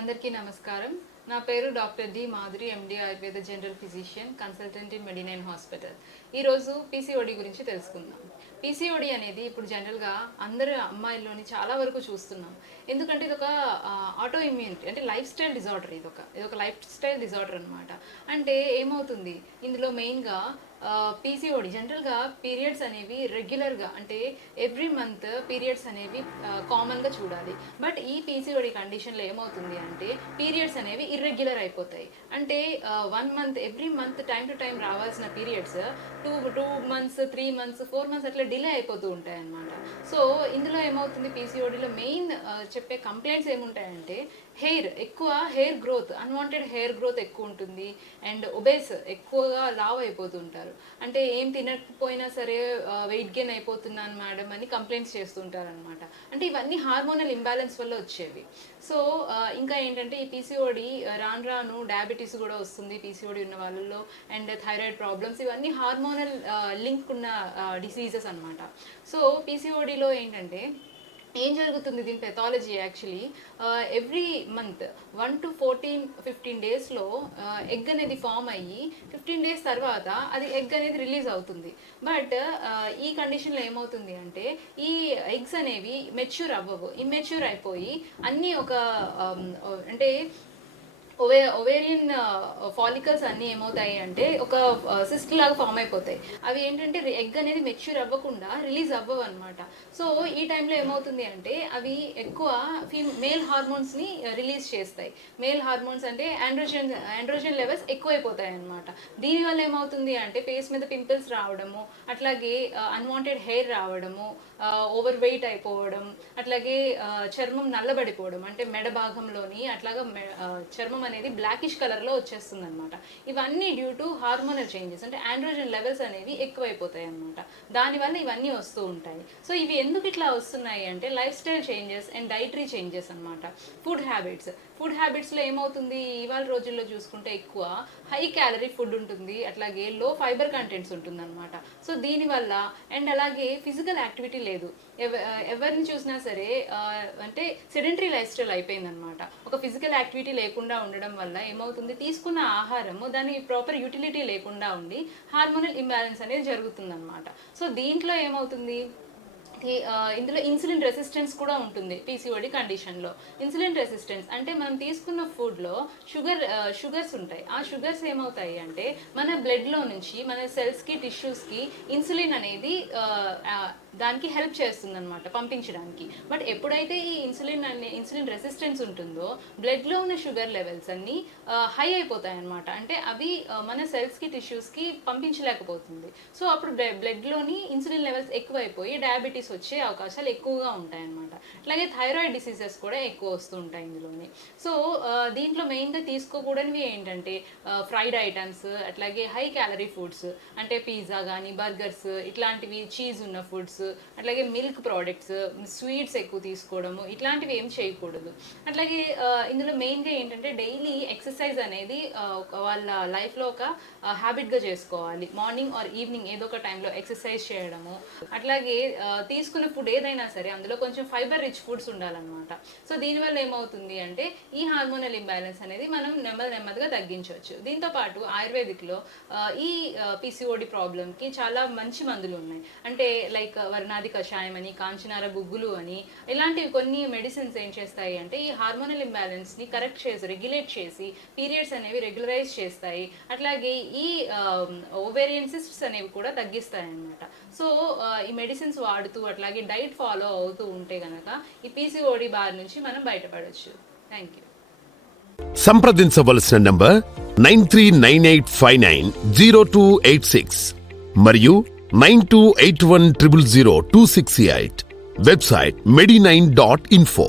అందరికీ నమస్కారం. నా పేరు doctor D Madhuri, MD Ayurveda general physician, consultant in మెడినైన్ హాస్పిటల్. ఈరోజు పీసీఓడి గురించి తెలుసుకుందాం. పీసీఓడి అనేది ఇప్పుడు జనరల్గా అందరు అమ్మాయిల్లోని చాలా వరకు చూస్తున్నాం. ఎందుకంటే ఇది ఒక ఆటో ఇమ్యూనిటీ అంటే లైఫ్ స్టైల్ డిజార్డర్. ఇదొక లైఫ్ స్టైల్ డిజార్డర్ అనమాట. అంటే ఏమవుతుంది ఇందులో మెయిన్గా పీసీఓడి జనరల్గా పీరియడ్స్ అనేవి రెగ్యులర్గా అంటే ఎవ్రీ మంత్ పీరియడ్స్ అనేవి కామన్గా చూడాలి. బట్ ఈ పీసీఓడి కండిషన్లో ఏమవుతుంది అంటే పీరియడ్స్ అనేవి ఇర్రెగ్యులర్ అయిపోతాయి. అంటే 1 month every month time to time రావాల్సిన పీరియడ్స్ 2 months 3 months 4 months అట్లా డిలే అయిపోతూ ఉంటాయి అన్నమాట. సో ఇందులో ఏమవుతుంది పీసీఓడిలో మెయిన్ చెప్పే కంప్లైంట్స్ ఏముంటాయంటే hair growth, unwanted hair growth ఎక్కువ ఉంటుంది. అండ్ ఒబేస్, ఎక్కువగా లావ్ అయిపోతుంటారు. అంటే ఏం తినకపోయినా సరే వెయిట్ గెయిన్ అయిపోతున్నాను మేడం అని కంప్లైంట్స్ చేస్తుంటారు అనమాట. అంటే ఇవన్నీ హార్మోనల్ ఇంబ్యాలెన్స్ వల్ల వచ్చేవి. సో ఇంకా ఏంటంటే ఈ పీసీఓడి రాను డయాబెటీస్ కూడా వస్తుంది పీసీఓడి ఉన్న వాళ్ళలో. అండ్ థైరాయిడ్ ప్రాబ్లమ్స్, ఇవన్నీ హార్మోనల్ లింక్ ఉన్న డిసీజెస్ అనమాట. సో పీసీఓడిలో ఏంటంటే ఏం జరుగుతుంది, దీని pathology actually every month 1 to 15 డేస్లో ఎగ్ అనేది ఫామ్ అయ్యి 15 days తర్వాత అది ఎగ్ అనేది రిలీజ్ అవుతుంది. బట్ ఈ కండిషన్లో ఏమవుతుంది అంటే ఈ ఎగ్స్ అనేవి మెచ్యూర్ అవ్వవు, ఇమ్మెచ్యూర్ అయిపోయి అన్నీ ఒక అంటే ఒవేరియన్ ఫాలికల్స్ అన్నీ ఏమవుతాయి అంటే ఒక సిస్ట్ లాగా ఫామ్ అయిపోతాయి. అవి ఏంటంటే ఎగ్ అనేది మెచ్యూర్ అవ్వకుండా రిలీజ్ అవ్వవు అనమాట. సో ఈ టైంలో ఏమవుతుంది అంటే అవి ఎక్కువ మేల్ హార్మోన్స్ని రిలీజ్ చేస్తాయి. మేల్ హార్మోన్స్ అంటే ఆండ్రోజన్ లెవెల్స్ ఎక్కువైపోతాయి అనమాట. దీనివల్ల ఏమవుతుంది అంటే ఫేస్ మీద పింపుల్స్ రావడము, అట్లాగే అన్వాంటెడ్ హెయిర్ రావడము, ఓవర్ వెయిట్ అయిపోవడం, అట్లాగే చర్మం నల్లబడిపోవడం, అంటే మెడ భాగంలోని అట్లాగా చర్మం అనేది బ్లాకిష్ కలర్లో వచ్చేస్తుంది అనమాట. ఇవన్నీ డ్యూ టు హార్మోనల్ చేంజెస్, అంటే ఆండ్రోజన్ లెవెల్స్ అనేవి ఎక్కువైపోతాయి అనమాట. దానివల్ల ఇవన్నీ వస్తూ ఉంటాయి. సో ఇవి ఎందుకు ఇట్లా వస్తున్నాయి అంటే life style changes and dietary changes అనమాట. ఫుడ్ హ్యాబిట్స్లో ఏమవుతుంది, ఇవాళ రోజుల్లో చూసుకుంటే ఎక్కువ హై క్యాలరీ ఫుడ్ ఉంటుంది, అట్లాగే లో ఫైబర్ కంటెంట్స్ ఉంటుంది అనమాట. సో దీనివల్ల అండ్ అలాగే ఫిజికల్ యాక్టివిటీ లేదు. ఎవరిని చూసినా సరే అంటే సెడెంటరీ లైఫ్ స్టైల్ అయిపోయిందనమాట. ఒక ఫిజికల్ యాక్టివిటీ లేకుండా ఉండడం వల్ల ఏమవుతుంది, తీసుకున్న ఆహారము దాని ప్రాపర్ యూటిలిటీ లేకుండా ఉండి హార్మోనల్ ఇంబ్యాలెన్స్ అనేది జరుగుతుందన్నమాట. సో దీంట్లో ఏమవుతుంది, ఇందులో ఇన్సులిన్ రెసిస్టెన్స్ కూడా ఉంటుంది పీసీఓడి కండిషన్లో. ఇన్సులిన్ రెసిస్టెన్స్ అంటే మనం తీసుకున్న ఫుడ్లో షుగర్స్ ఉంటాయి. ఆ షుగర్స్ ఏమవుతాయి అంటే మన బ్లడ్లో నుంచి మన సెల్స్కి టిష్యూస్కి ఇన్సులిన్ అనేది దానికి హెల్ప్ చేస్తుంది అనమాట పంపించడానికి. బట్ ఎప్పుడైతే ఈ ఇన్సులిన్ రెసిస్టెన్స్ ఉంటుందో బ్లడ్లో ఉన్న షుగర్ లెవెల్స్ అన్నీ హై అయిపోతాయి అనమాట. అంటే అవి మన సెల్స్కి టిష్యూస్కి పంపించలేకపోతుంది. సో అప్పుడు బ్లడ్లోని ఇన్సులిన్ లెవెల్స్ ఎక్కువైపోయి డయాబెటీస్ వచ్చే అవకాశాలు ఎక్కువగా ఉంటాయి అన్నమాట. అట్లాగే థైరాయిడ్ డిసీజెస్ కూడా ఎక్కువ వస్తూ ఉంటాయి ఇందులోని. సో దీంట్లో మెయిన్గా తీసుకోకూడనివి ఏంటంటే ఫ్రైడ్ ఐటమ్స్, అట్లాగే హై క్యాలరీ ఫుడ్స్ అంటే పిజ్జా కానీ బర్గర్స్ ఇట్లాంటివి, చీజ్ ఉన్న ఫుడ్స్, అట్లాగే మిల్క్ ప్రోడక్ట్స్, స్వీట్స్ ఎక్కువ తీసుకోవడము, ఇట్లాంటివి ఏం చేయకూడదు. అట్లాగే ఇందులో మెయిన్గా ఏంటంటే డైలీ ఎక్సర్సైజ్ అనేది వాళ్ళ లైఫ్లో ఒక హ్యాబిట్గా చేసుకోవాలి. మార్నింగ్ ఆర్ ఈవినింగ్ ఏదో ఒక టైంలో ఎక్సర్సైజ్ చేయడము, అట్లాగే తీసుకున్న ఫుడ్ ఏదైనా సరే అందులో కొంచెం ఫైబర్ రిచ్ ఫుడ్స్ ఉండాలన్నమాట. సో దీనివల్ల ఏమవుతుంది అంటే ఈ హార్మోనల్ ఇంబ్యాలెన్స్ అనేది మనం నెమ్మదిగా తగ్గించవచ్చు. దీంతోపాటు ఆయుర్వేదిక్లో ఈ పీసీఓడి ప్రాబ్లంకి చాలా మంచి మందులు ఉన్నాయి. అంటే లైక్ వర్ణాది కషాయం అని, కాంచనార గుగ్గులు అని, ఇలాంటివి కొన్ని మెడిసిన్స్ ఏం చేస్తాయి అంటే ఈ హార్మోనల్ ఇంబ్యాలెన్స్ని కరెక్ట్ చేసి రెగ్యులేట్ చేసి పీరియడ్స్ అనేవి రెగ్యులరైజ్ చేస్తాయి. అట్లాగే ఈ ఓవేరియన్ సిస్ట్స్ అనేవి కూడా తగ్గిస్తాయి అన్నమాట. సో ఈ మెడిసిన్స్ వాడుతూ అట్లాగే డైట్ ఫాలో అవుతూ ఉంటే గనక ఈ పీసీఓడి బారి నుంచి మనం బయటపడవచ్చు. Thank you. సంప్రదించవలసిన నంబర్ 9398590286 మరియు 9281000268. Website medinine.info.